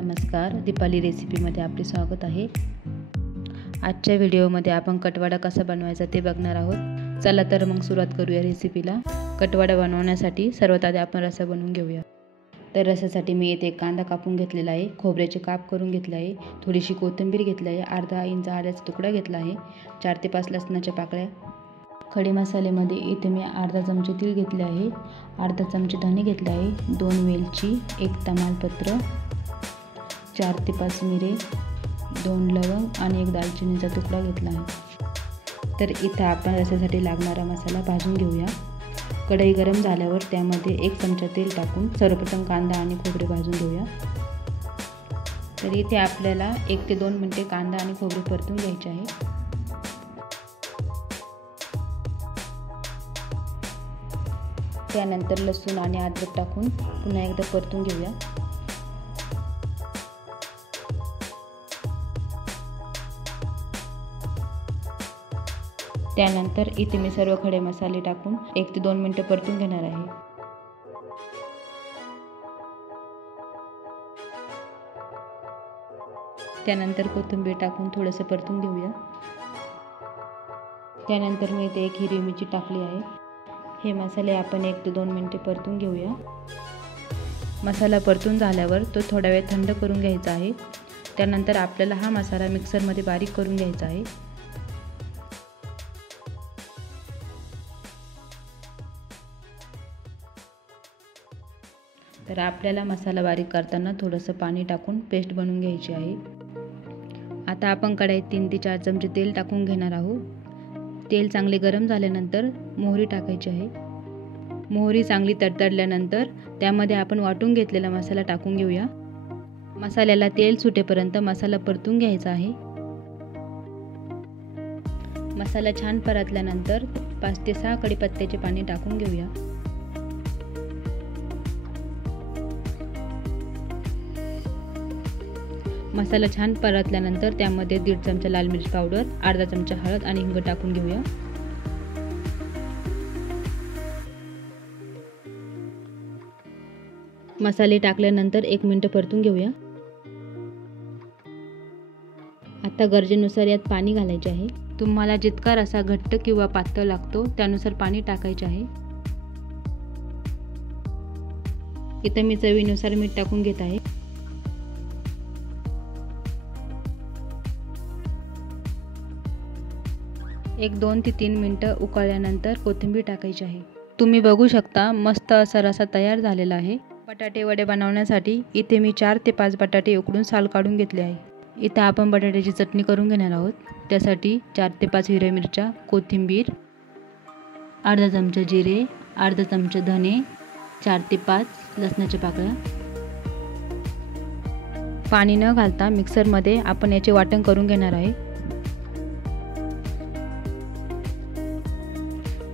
नमस्कार, दीपाली रेसिपीमध्ये आपले स्वागत आहे। आजच्या व्हिडिओमध्ये आपण कटवडा कसा बनवायचा ते बघणार आहोत। चला तर मग सुरुवात करूया रेसिपीला। कटवडा बनवण्यासाठी सर्वात आधी आपण रस्सा बनवून घेऊया। तर रस्स्यासाठी मी इथे कांदा कापून घेतलेला आहे, खोबऱ्याचे काप करून घेतले आहे, थोडीशी कोथिंबीर घेतली आहे, अर्धा इंच आल्याचा तुकडा घेतला आहे, 4 ते 5 लसणाच्या पाकळ्या। खडे मसाल्यामध्ये इथे मी अर्धा चमचे तीळ घेतले आहे, अर्धा चमचे धने घेतले आहे, 2 वेलची, 1 तमालपत्र, 4 ते 5 मिरे, 2 लवंग आणि 1 दालचिनीचा तुकडा घेतला आहे। तर इथं आपण रस्स्यासाठी लागणारा मसाला भाजून घेऊया। कढई गरम झाल्यावर त्यामध्ये 1 चमचा तेल टाकून सर्वप्रथम कांदा आणि खोबरे भाजून घेऊया। तर इथे आपल्याला 1 ते 2 मिनिटे कांदा आणि खोबरे परतून घ्यायचे आहे। त्यानंतर लसूण आणि अद्रक टाकून पुन्हा एकदा परतून घेऊया। त्यानंतर इथे मी सर्व खडे मसाले टाकून 1 ते 2 मिनिटे परतून घेणार आहे। त्यानंतर कोथिंबीर टाकून थोडंसं परतून घेऊया। त्यानंतर मी इथे 1 हिरवी मिरची टाकली आहे। हे मसाले आपण 1 ते 2 मिनिटे परतून घेऊया। मसाला परतून झाल्यावर तो थोडा वेळ थंड करून घ्यायचा आहे। त्यानंतर आपल्याला हा मसाला मिक्सरमध्ये बारीक करून घ्यायचा आहे। तर आपल्याला मसाला बारीक करताना थोडंसं पाणी टाकून पेस्ट बनवून घ्यायची आहे। आता आपण कढईत 3 ते 4 चमचे तेल टाकून घेणार आहोत। तेल चांगले गरम झाल्यानंतर मोहरी टाकायची आहे। मोहरी चांगली तडतडल्यानंतर त्यामध्ये आपण वाटून घेतलेला मसाला टाकून घेऊया। मसाल्याला तेल सुटेपर्यंत मसाला परतून घ्यायचा आहे। मसाला छान परतल्यानंतर 5 ते 6 कढीपत्त्याचे पाणी टाकून घेऊया। मसाला छान परतल्यानंतर त्यामध्ये 1.5 चमचा लाल मिरची पावडर, अर्धा चमचा हळद आणि हिंग टाकून घेऊया। मसाले टाकल्यानंतर 1 मिनिट परतून घेऊया। आता गरजेनुसार यात पाणी घालायचे आहे। तुम्हाला जितका रस्सा घट्ट किंवा पातळ लागतो त्यानुसार पाणी टाकायचे आहे। इथे मी चवीनुसार मीठ टाकून घेत आहे। एक 2 ते 3 मिनिटं उकळल्यानंतर कोथिंबीर टाकायची आहे। तुम्ही बघू शकता मस्त असा रस्सा तयार झालेला आहे। बटाटे वडे बनवण्यासाठी इथे मी 4 ते 5 बटाटे उकडून साल काढून घेतले आहे। इथे आपण बटाट्याची चटणी करून घेणार आहोत। त्यासाठी 4 ते 5 हिरव्या मिरच्या, कोथिंबीर, अर्धा चमचा जिरे, अर्धा चमचा धने, 4 ते 5 लसणाच्या पाकळ्या। पाणी न घालता मिक्सरमध्ये आपण याचे वाटण करून घेणार आहे।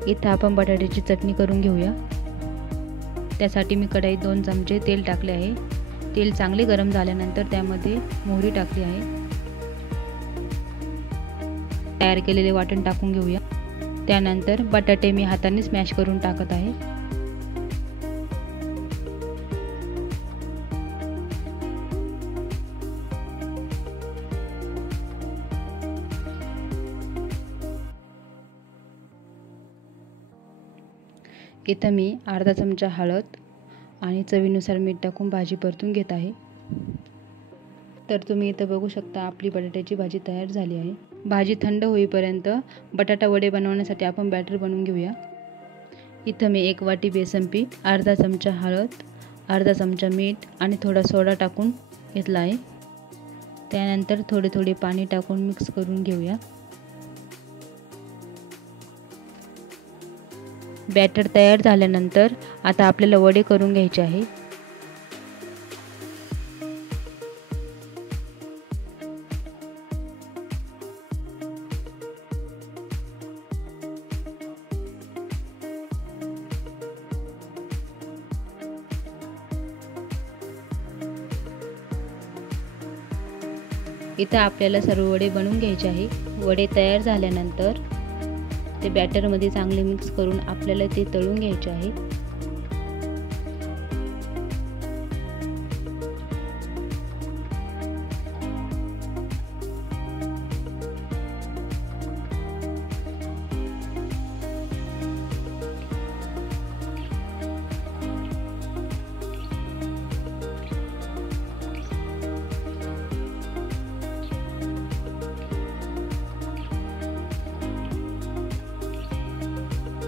इथे आपण बटाट्याची चटणी करून घेऊया। त्यासाठी मी कढईत 2 चमचे तेल टाकले आहे। तेल चांगले गरम झाल्यानंतर त्यामध्ये मोहरी टाकली आहे। तयार केलेले वाटण टाकून घेऊया। त्यानंतर बटाटे मी हाताने स्मॅश करून टाकत आहे। इथं मी अर्धा चमचा हळद आणि चवीनुसार मीठ टाकून भाजी परतून घेत आहे। तर तुम्ही इथं बघू शकता आपली बटाट्याची भाजी तयार झाली आहे। भाजी थंड होईपर्यंत बटाटा वडे बनवण्यासाठी आपण बॅटर बनवून घेऊया। इथं मी 1 वाटी बेसन पीठ, अर्धा चमचा हळद, अर्धा चमचा मीठ आणि थोडा सोडा टाकून घेतला आहे। त्यानंतर थोडे पाणी टाकून मिक्स करून घेऊया। बॅटर तयार झाल्यानंतर आता आपल्याला वडे करून घ्यायचे आहे। इथं आपल्याला सर्व वडे बनवून घ्यायचे आहे। वडे तयार झाल्यानंतर ते बॅटरमध्ये चांगले मिक्स करून आपल्याला ते तळून घ्यायचे आहे।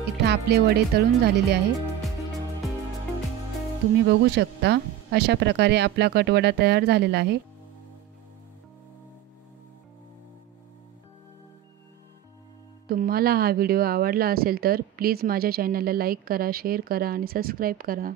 इथं आपले वडे तळून झालेले आहे. तुम्ही बघू शकता अशा प्रकारे आपला कटवडा तयार झालेला आहे. तुम्हाला हा व्हिडिओ आवडला असेल तर प्लीज माझ्या चॅनलला लाईक करा, शेअर करा आणि सबस्क्राईब करा.